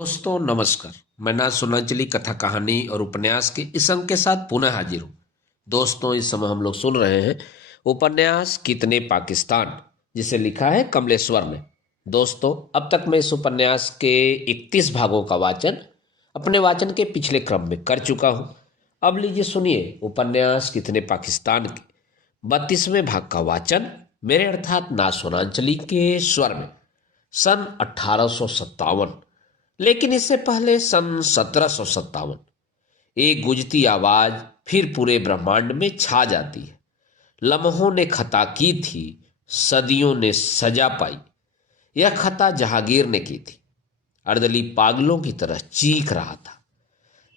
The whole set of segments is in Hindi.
दोस्तों नमस्कार। मैं ना सुनांचली कथा कहानी और उपन्यास के इस अंक के साथ पुनः हाजिर हूँ। दोस्तों इस समय हम लोग सुन रहे हैं उपन्यास कितने पाकिस्तान, जिसे लिखा है कमलेश्वर ने। दोस्तों अब तक मैं इस उपन्यास के 31 भागों का वाचन अपने वाचन के पिछले क्रम में कर चुका हूँ। अब लीजिए सुनिए उपन्यास कितने पाकिस्तान के 32वें भाग का वाचन मेरे अर्थात ना सुनांचली के स्वर में। सन 1857, लेकिन इससे पहले सन 1757 एक गुजती आवाज फिर पूरे ब्रह्मांड में छा जाती है। लम्हों ने खता की थी, सदियों ने सजा पाई। यह खता जहांगीर ने की थी। अर्दली पागलों की तरह चीख रहा था।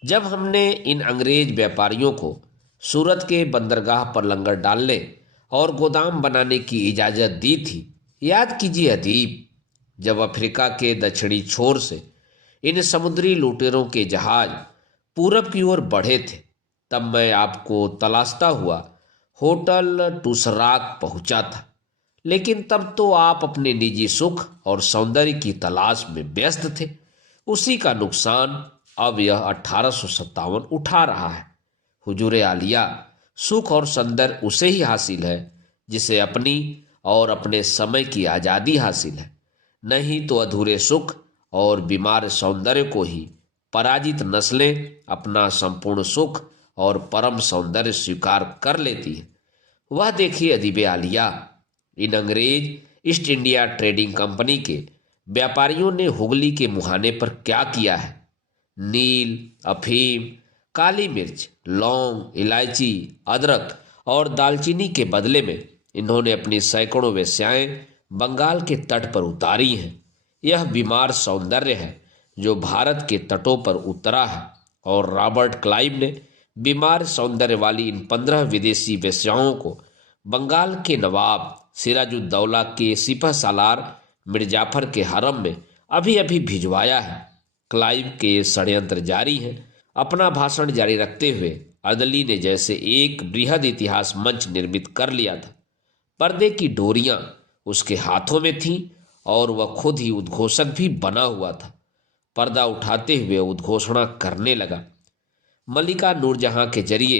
जब हमने इन अंग्रेज व्यापारियों को सूरत के बंदरगाह पर लंगर डालने और गोदाम बनाने की इजाजत दी थी, याद कीजिए अदीब, जब अफ्रीका के दक्षिणी छोर से इन समुद्री लुटेरों के जहाज पूरब की ओर बढ़े थे, तब मैं आपको तलाशता हुआ होटल टूसराक पहुंचा था। लेकिन तब तो आप अपने निजी सुख और सौंदर्य की तलाश में व्यस्त थे। उसी का नुकसान अब यह 1857 उठा रहा है। हुजूरे आलिया, सुख और सौंदर्य उसे ही हासिल है जिसे अपनी और अपने समय की आज़ादी हासिल है। नहीं तो अधूरे सुख और बीमार सौंदर्य को ही पराजित नस्लें अपना संपूर्ण सुख और परम सौंदर्य स्वीकार कर लेती है। वह देखिए अदीबे आलिया, इन अंग्रेज ईस्ट इंडिया ट्रेडिंग कंपनी के व्यापारियों ने हुगली के मुहाने पर क्या किया है। नील, अफीम, काली मिर्च, लौंग, इलायची, अदरक और दालचीनी के बदले में इन्होंने अपनी सैकड़ों वेश्याएं बंगाल के तट पर उतारी हैं। यह बीमार सौंदर्य है जो भारत के तटों पर उतरा है, और रॉबर्ट क्लाइव ने बीमार सौंदर्य वाली इन 15 विदेशी वेश्याओं को बंगाल के नवाब सिराजुद्दौला के सिपह सालार मिर्जाफर के हरम में अभी अभी भिजवाया है। क्लाइव के षड्यंत्र जारी हैं। अपना भाषण जारी रखते हुए अर्दली ने जैसे एक बृहद इतिहास मंच निर्मित कर लिया था। पर्दे की डोरियां उसके हाथों में थीं और वह खुद ही उद्घोषक भी बना हुआ था। पर्दा उठाते हुए उद्घोषणा करने लगा। मलिका नूरजहां के जरिए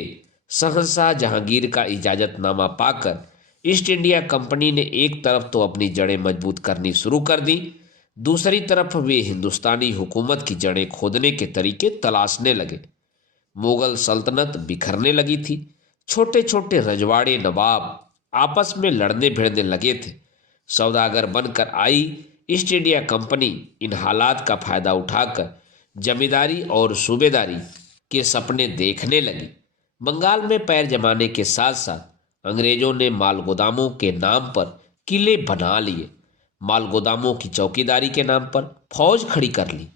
शहंशाह जहांगीर का इजाजतनामा पाकर ईस्ट इंडिया कंपनी ने एक तरफ तो अपनी जड़ें मजबूत करनी शुरू कर दी, दूसरी तरफ वे हिंदुस्तानी हुकूमत की जड़ें खोदने के तरीके तलाशने लगे। मुगल सल्तनत बिखरने लगी थी। छोटे छोटे रजवाड़े नवाब आपस में लड़ने भिड़ने लगे थे। सौदागर बनकर आई ईस्ट इंडिया कंपनी इन हालात का फायदा उठाकर जमींदारी और सूबेदारी के सपने देखने लगी। बंगाल में पैर जमाने के साथ साथ अंग्रेजों ने माल गोदामों के नाम पर किले बना लिए, माल गोदामों की चौकीदारी के नाम पर फौज खड़ी कर ली।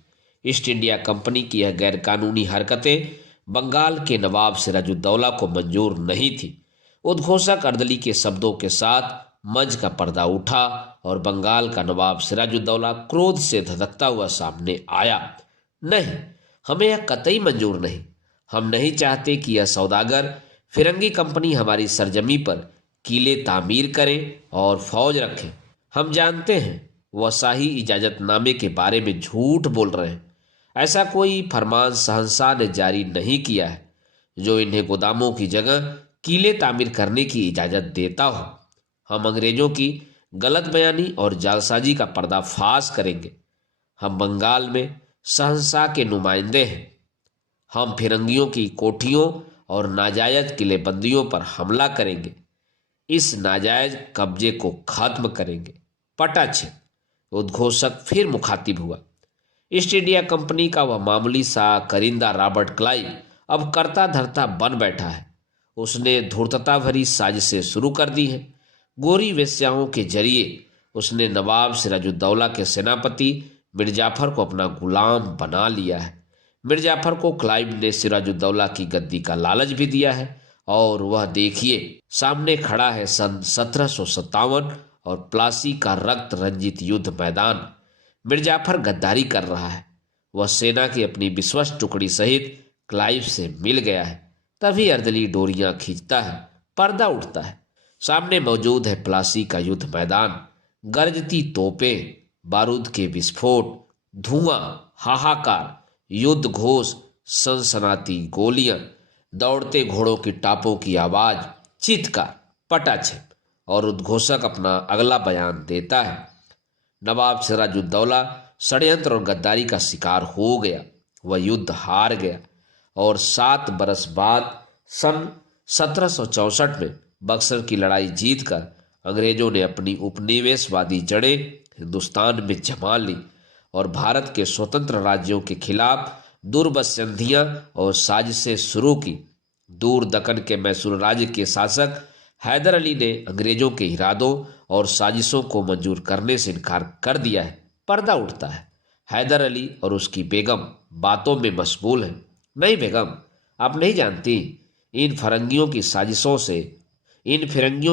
ईस्ट इंडिया कंपनी की यह गैरकानूनी हरकतें बंगाल के नवाब सिराजुद्दौला को मंजूर नहीं थी। उद्घोषक अर्दली के शब्दों के साथ मंच का पर्दा उठा और बंगाल का नवाब सिराजुद्दौला क्रोध से धधकता हुआ सामने आया। नहीं, हमें यह कतई मंजूर नहीं। हम नहीं चाहते कि यह सौदागर फिरंगी कंपनी हमारी सरजमी पर किले तामीर करे और फौज रखे। हम जानते हैं वह शाही इजाजतनामे के बारे में झूठ बोल रहे हैं। ऐसा कोई फरमान शहंशाह ने जारी नहीं किया है जो इन्हें गोदामों की जगह किले तामीर करने की इजाजत देता हो। हम अंग्रेजों की गलत बयानी और जालसाजी का पर्दाफाश करेंगे। हम बंगाल में शहंशाह के नुमाइंदे हैं। हम फिरंगियों की कोठियों और नाजायज किलेबंदियों पर हमला करेंगे। इस नाजायज कब्जे को खत्म करेंगे। पटाछे, उद्घोषक फिर मुखातिब हुआ। ईस्ट इंडिया कंपनी का वह मामूली सा करिंदा रॉबर्ट क्लाइव अब करता धरता बन बैठा है। उसने धूर्तता भरी साजिशें शुरू कर दी हैं। गोरी वेश्याओं के जरिए उसने नवाब सिराजुद्दौला के सेनापति मिर्जाफर को अपना गुलाम बना लिया है। मिर्जाफर को क्लाइव ने सिराजुद्दौला की गद्दी का लालच भी दिया है, और वह देखिए सामने खड़ा है सन 1757 और प्लासी का रक्त रंजित युद्ध मैदान। मिर्जाफर गद्दारी कर रहा है। वह सेना की अपनी विश्वस्त टुकड़ी सहित क्लाइव से मिल गया है। तभी अर्दली डोरियां खींचता है, पर्दा उठता है। सामने मौजूद है प्लासी का युद्ध मैदान। गरजती तोपें, बारूद के विस्फोट, धुआं हाहाकार, युद्ध घोष, सनसनाती गोलियां, दौड़ते घोड़ों की टापों की आवाज, चीत्कार, पटाछेप और उद्घोषक अपना अगला बयान देता है। नवाब सिराजुद्दौला षड्यंत्र और गद्दारी का शिकार हो गया। वह युद्ध हार गया और 7 बरस बाद सन 1764 में बक्सर की लड़ाई जीतकर अंग्रेजों ने अपनी उपनिवेशवादी जड़ें हिंदुस्तान में जमा ली और भारत के स्वतंत्र राज्यों के खिलाफ दुर्बसंधियां और साजिशें शुरू की। दूर दक्कन के मैसूर राज्य के शासक हैदर अली ने अंग्रेजों के इरादों और साजिशों को मंजूर करने से इनकार कर दिया है। पर्दा उठता है। हैदर अली और उसकी बेगम बातों में मशगूल हैं। नहीं बेगम, आप नहीं जानती, इन फिरंगियों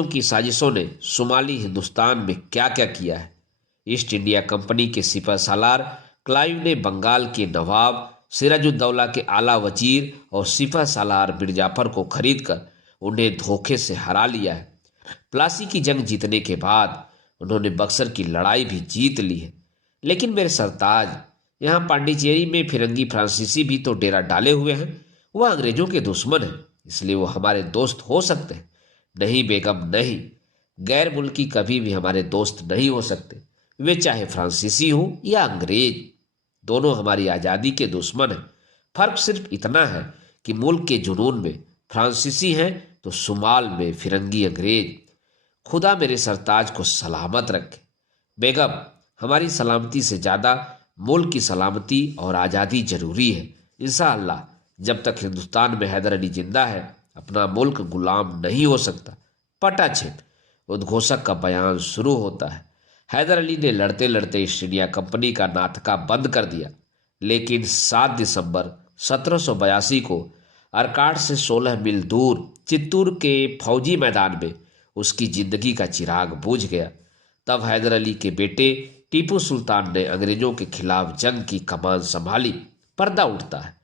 की साजिशों ने शुमाली हिंदुस्तान में क्या क्या किया है। ईस्ट इंडिया कंपनी के सिपह सालार क्लाइव ने बंगाल के नवाब सिराजुद्दौला के आला वजीर और सिपह सालार मिर्जाफर जाफर को खरीदकर उन्हें धोखे से हरा लिया है। प्लासी की जंग जीतने के बाद उन्होंने बक्सर की लड़ाई भी जीत ली है। लेकिन मेरे सरताज, यहाँ पांडिचेरी में फिरंगी फ्रांसीसी भी तो डेरा डाले हुए हैं। वह अंग्रेजों के दुश्मन हैं, इसलिए वो हमारे दोस्त हो सकते हैं। नहीं बेगम, नहीं, गैर मुल्की कभी भी हमारे दोस्त नहीं हो सकते। वे चाहे फ्रांसीसी हो या अंग्रेज, दोनों हमारी आज़ादी के दुश्मन हैं। फर्क सिर्फ इतना है कि मुल्क के जुनून में फ्रांसीसी हैं तो शुमाल में फिरंगी अंग्रेज। खुदा मेरे सरताज को सलामत रखे। बेगम, हमारी सलामती से ज़्यादा मुल्क की सलामती और आज़ादी जरूरी है। इंशाअल्लाह जब तक हिंदुस्तान में हैदर अली जिंदा है अपना मुल्क गुलाम नहीं हो सकता। पटाछेप, उद्घोषक का बयान शुरू होता है। हैदर अली ने लड़ते लड़ते ईस्ट इंडिया कंपनी का नाथका बंद कर दिया, लेकिन 7 दिसंबर 1782 को अरकाट से 16 मील दूर चित्तूर के फौजी मैदान में उसकी जिंदगी का चिराग बुझ गया। तब हैदर अली के बेटे टीपू सुल्तान ने अंग्रेजों के खिलाफ जंग की कमान संभाली। पर्दा उठता है।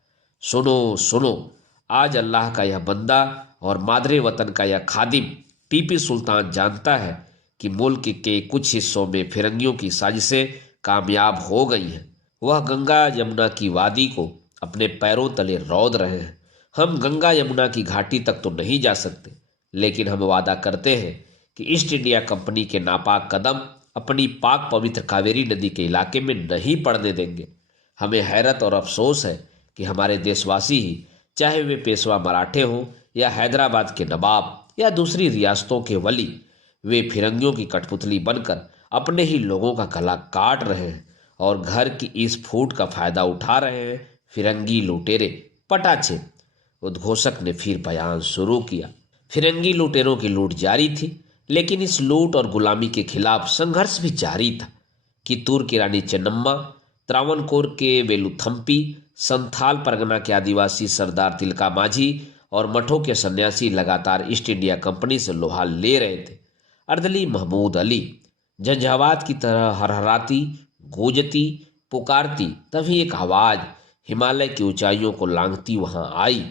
सुनो सुनो, आज अल्लाह का यह बंदा और मादरे वतन का यह खादिम टीपू सुल्तान जानता है कि मुल्क के कुछ हिस्सों में फिरंगियों की साजिशें कामयाब हो गई हैं। वह गंगा यमुना की वादी को अपने पैरों तले रौंद रहे हैं। हम गंगा यमुना की घाटी तक तो नहीं जा सकते, लेकिन हम वादा करते हैं कि ईस्ट इंडिया कंपनी के नापाक कदम अपनी पाक पवित्र कावेरी नदी के इलाके में नहीं पड़ने देंगे। हमें हैरत और अफसोस है कि हमारे देशवासी ही, चाहे वे पेशवा मराठे हों या हैदराबाद के नवाब या दूसरी रियासतों के वली, वे फिरंगियों की कठपुतली बनकर अपने ही लोगों का गला काट रहे हैं और घर की इस फूट का फायदा उठा रहे हैं फिरंगी लुटेरे। पटाछे, उद्घोषक ने फिर बयान शुरू किया। फिरंगी लुटेरों की लूट जारी थी, लेकिन इस लूट और गुलामी के खिलाफ संघर्ष भी जारी था। कित्तूर की रानी चेन्नम्मा, त्रावणकोर के वेलुथम्पी, संथाल परगना के आदिवासी सरदार तिलका माझी और मठों के सन्यासी लगातार ईस्ट इंडिया कंपनी से लोहा ले रहे थे। अर्दली महमूद अली झंझावात की तरह हरहराती, गूंजती, पुकारती, तभी एक आवाज हिमालय की ऊंचाइयों को लांघती वहां आई।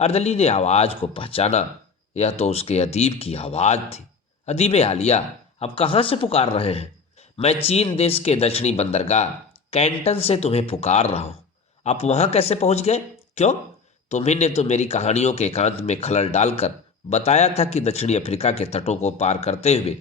अर्दली ने आवाज को पहचाना। यह तो उसके अदीब की आवाज थी। अदीब आलिया, अब कहाँ से पुकार रहे हैं? मैं चीन देश के दक्षिणी बंदरगाह कैंटन से तुम्हें पुकार रहा हूँ। आप वहां कैसे पहुंच गए? क्यों? तुम्ही ने तो मेरी कहानियों के एकांत में खलल डालकर बताया था कि दक्षिणी अफ्रीका के तटों को पार करते हुए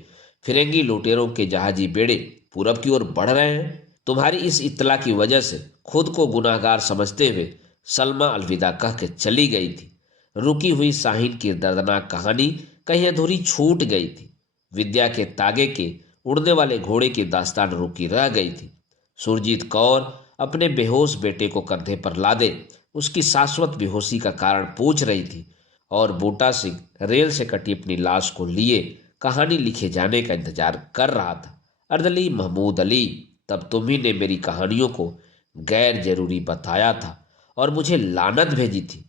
फिरंगी लुटेरों के जहाजी बेड़े पूरब की ओर बढ़ रहे हैं। तुम्हारी इस इत्तला की वजह से खुद को गुनाहगार समझते हुए सलमा अलविदा कह के चली गई थी। रुकी हुई शाहीन की दर्दनाक कहानी कहीं अधूरी छूट गई थी। विद्या के तागे के उड़ने वाले घोड़े की दास्तान रुकी रह गई थी। सुरजीत कौर अपने बेहोश बेटे को कंधे पर लादे उसकी शाश्वत बेहोशी का कारण पूछ रही थी और बूटा सिंह रेल से कटी अपनी लाश को लिए कहानी लिखे जाने का इंतजार कर रहा था। अर्दली महमूद अली, तब तुम्ही ने मेरी कहानियों को गैर जरूरी बताया था और मुझे लानत भेजी थी।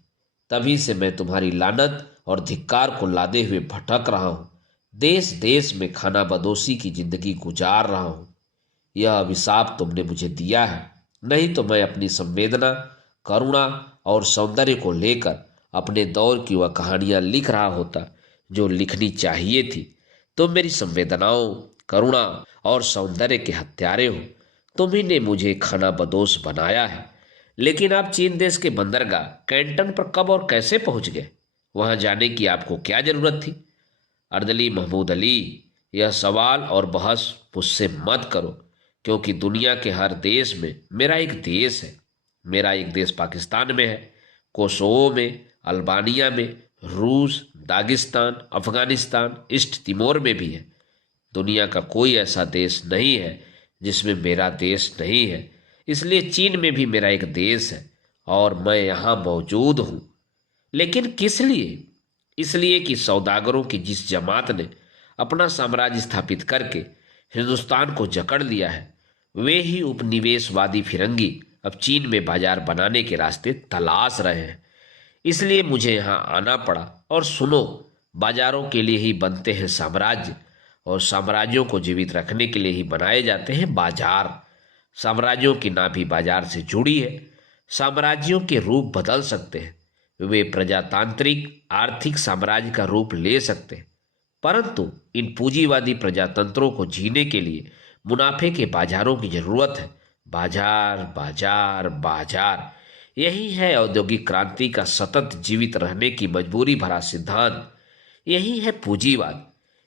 तभी से मैं तुम्हारी लानत और धिक्कार को लादे हुए भटक रहा हूँ। देश देश में खाना बदोशी की जिंदगी गुजार रहा हूँ। यह अभिशाप तुमने मुझे दिया है, नहीं तो मैं अपनी संवेदना, करुणा और सौंदर्य को लेकर अपने दौर की वह कहानियां लिख रहा होता जो लिखनी चाहिए थी। तुम मेरी संवेदनाओं, करुणा और सौंदर्य के हत्यारे हो। तुम्ही ने मुझे खाना बदोश बनाया है। लेकिन आप चीन देश के बंदरगाह कैंटन पर कब और कैसे पहुंच गए? वहां जाने की आपको क्या जरूरत थी? अर्दली महमूद अली, यह सवाल और बहस मुझसे मत करो, क्योंकि दुनिया के हर देश में मेरा एक देश है। मेरा एक देश पाकिस्तान में है, कोसोवो में, अल्बानिया में, रूस, दागिस्तान, अफगानिस्तान, ईस्ट तिमोर में भी है। दुनिया का कोई ऐसा देश नहीं है जिसमें मेरा देश नहीं है। इसलिए चीन में भी मेरा एक देश है और मैं यहाँ मौजूद हूँ। लेकिन किस लिए? इसलिए कि सौदागरों की जिस जमात ने अपना साम्राज्य स्थापित करके हिंदुस्तान को जकड़ लिया है, वे ही उपनिवेशवादी फिरंगी अब चीन में बाजार बनाने के रास्ते तलाश रहे हैं। इसलिए मुझे यहाँ आना पड़ा। और सुनो, बाजारों के लिए ही बनते हैं साम्राज्य, और साम्राज्यों को जीवित रखने के लिए ही बनाए जाते हैं बाजार। साम्राज्यों की नाभि बाजार से जुड़ी है। साम्राज्यों के रूप बदल सकते हैं, वे प्रजातांत्रिक आर्थिक साम्राज्य का रूप ले सकते हैं, परंतु इन पूंजीवादी प्रजातंत्रों को जीने के लिए मुनाफे के बाजारों की जरूरत है। बाजार, बाजार, बाजार, यही है औद्योगिक क्रांति का सतत जीवित रहने की मजबूरी भरा सिद्धांत। यही है पूंजीवाद।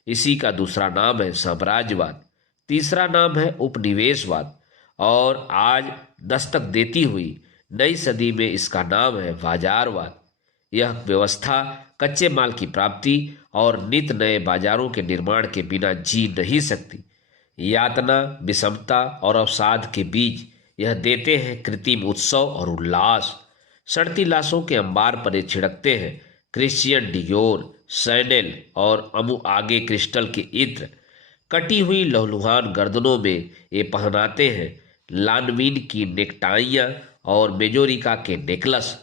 इसी का दूसरा नाम है साम्राज्यवाद, तीसरा नाम है उपनिवेशवाद, और आज दस्तक देती हुई नई सदी में इसका नाम है बाजारवाद। यह व्यवस्था कच्चे माल की प्राप्ति और नित नए बाजारों के निर्माण के बिना जी नहीं सकती। यातना, विषमता और अवसाद के बीच यह देते हैं कृत्रिम उत्सव और उल्लास। सड़ती लाशों के अंबार पर ये छिड़कते हैं क्रिश्चियन डियोर, सैनेल और अमु आगे क्रिस्टल के इत्र। कटी हुई लहलुहान गर्दनों में ये पहनाते हैं लानवीन की नेकटाइयाँ और मेजोरिका के नेकलस।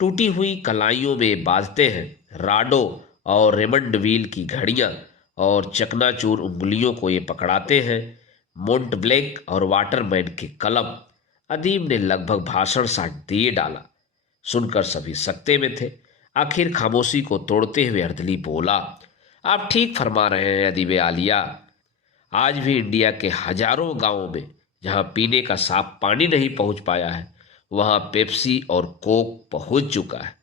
टूटी हुई कलाइयों में बांधते हैं राडो और रेमंड व्हील की घड़ियां, और चकनाचूर उंगलियों को ये पकड़ाते हैं मोंट ब्लैक और वाटरमैन के कलम। अदीब ने लगभग भाषण सा दिए डाला। सुनकर सभी सकते में थे। आखिर खामोशी को तोड़ते हुए अर्दली बोला, आप ठीक फरमा रहे हैं अदीब आलिया। आज भी इंडिया के हजारों गांवों में जहां पीने का साफ पानी नहीं पहुंच पाया है, वहां पेप्सी और कोक पहुंच चुका है।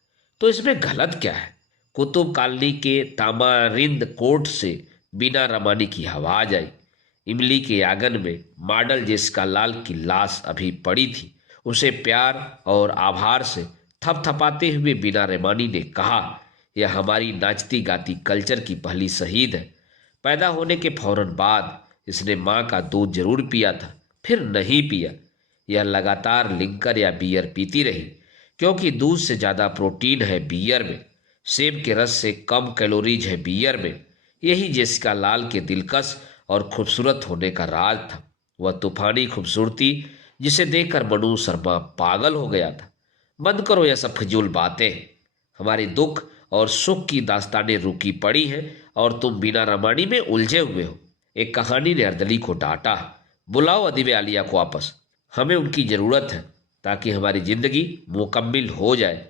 तो इसमें गलत क्या है? कुतुब कॉलोनी के तामारिंद कोर्ट से बिना रमानी की आवाज आई। इमली के आंगन में मॉडल जेसिका लाल की लाश अभी पड़ी थी। उसे प्यार और आभार से थपथपाते हुए बिना रमानी ने कहा, यह हमारी नाचती गाती कल्चर की पहली शहीद है। पैदा होने के फौरन बाद इसने माँ का दूध जरूर पिया था, फिर नहीं पिया। यह लगातार लिंकर या बियर पीती रही, क्योंकि दूध से ज़्यादा प्रोटीन है बियर में, सेब के रस से कम कैलोरीज है बियर में। यही जेसिका लाल के दिलकश और खूबसूरत होने का राज था। वह तूफानी खूबसूरती जिसे देखकर मनु शर्मा पागल हो गया था। बंद करो यह सब फिजूल बातें। हमारी दुख और सुख की दास्तानें रुकी पड़ी हैं और तुम बिना रमानी में उलझे हुए हो। एक कहानी ने अर्दली को डांटा, बुलाओ अदीब आलिया को वापस, हमें उनकी जरूरत है ताकि हमारी जिंदगी मुकम्मिल हो जाए।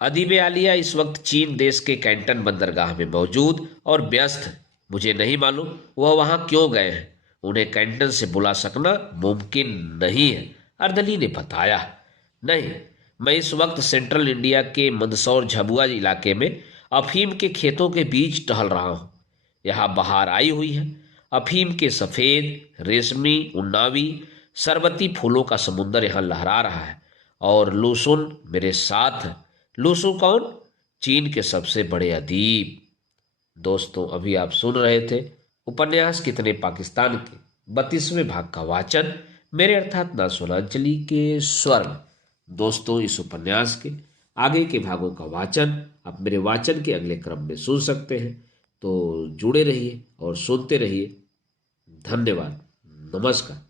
अदीब आलिया इस वक्त चीन देश के कैंटन बंदरगाह में मौजूद और व्यस्त है। मुझे नहीं मालूम वह वहां क्यों गए हैं। उन्हें कैंटन से बुला सकना मुमकिन नहीं है, अर्दली ने बताया। नहीं, मैं इस वक्त सेंट्रल इंडिया के मंदसौर झबुआ इलाके में अफीम के खेतों के बीच टहल रहा हूँ। यहाँ बहार आई हुई है। अफीम के सफ़ेद, रेशमी, उन्नावी, सरबती फूलों का समुंदर यहाँ लहरा रहा है, और लुसुन मेरे साथ है। लुसु कौन? चीन के सबसे बड़े अदीब। दोस्तों, अभी आप सुन रहे थे उपन्यास कितने पाकिस्तान के 32वें भाग का वाचन मेरे अर्थात ना सोनांचली के स्वर में। दोस्तों, इस उपन्यास के आगे के भागों का वाचन आप मेरे वाचन के अगले क्रम में सुन सकते हैं। तो जुड़े रहिए और सुनते रहिए। धन्यवाद। नमस्कार।